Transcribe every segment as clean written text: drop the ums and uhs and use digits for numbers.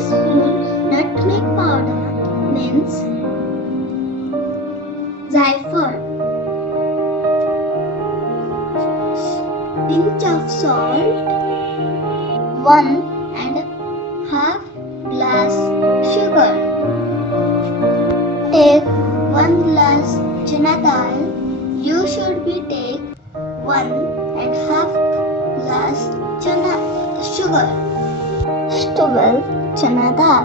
teaspoon nutmeg powder means zaifar, pinch of salt, 1.5 glass sugar. Take 1 glass chana dal. You should be take 1.5 glass sugar. 12 chana dal.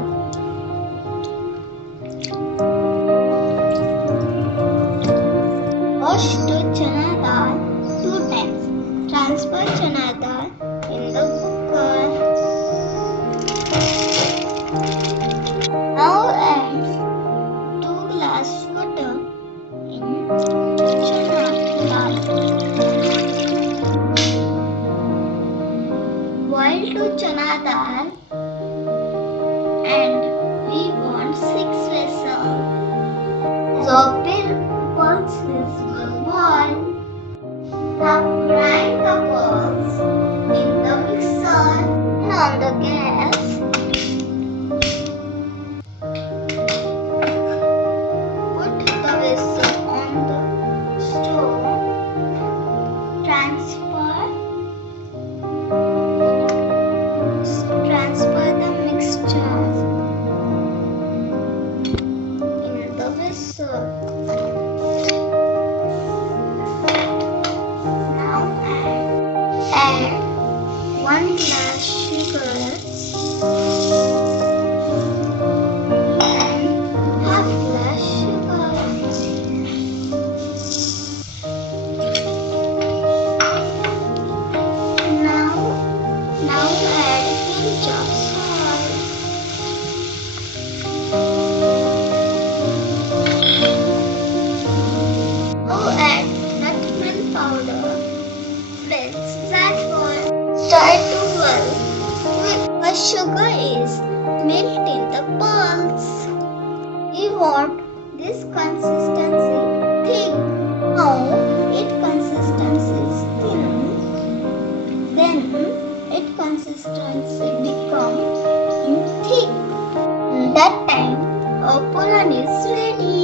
Wash the chana dal 2 times. Transfer chana dal in the cooker. Now add 2 glass water in the chana dal. Boil the chana dal and we want 6 vessels. So pulses will boil. Now grind the balls in the mixer. Turn on the gas. Put the vessel on the stove. Transfer the mixture in the vessel. Now add 1 glass sugar and half glass sugar. Now add pinch of salt. Now add nutmeg powder, friends, zaifar. Stir to well. The sugar is melted in the balls. We want this consistency thick. Now its consistency is thin. Then its consistency become thick. That time our puran is ready.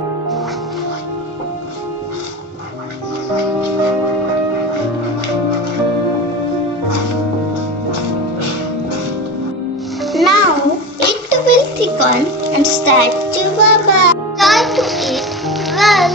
Now it will thicken and start to bubble. Try to eat well.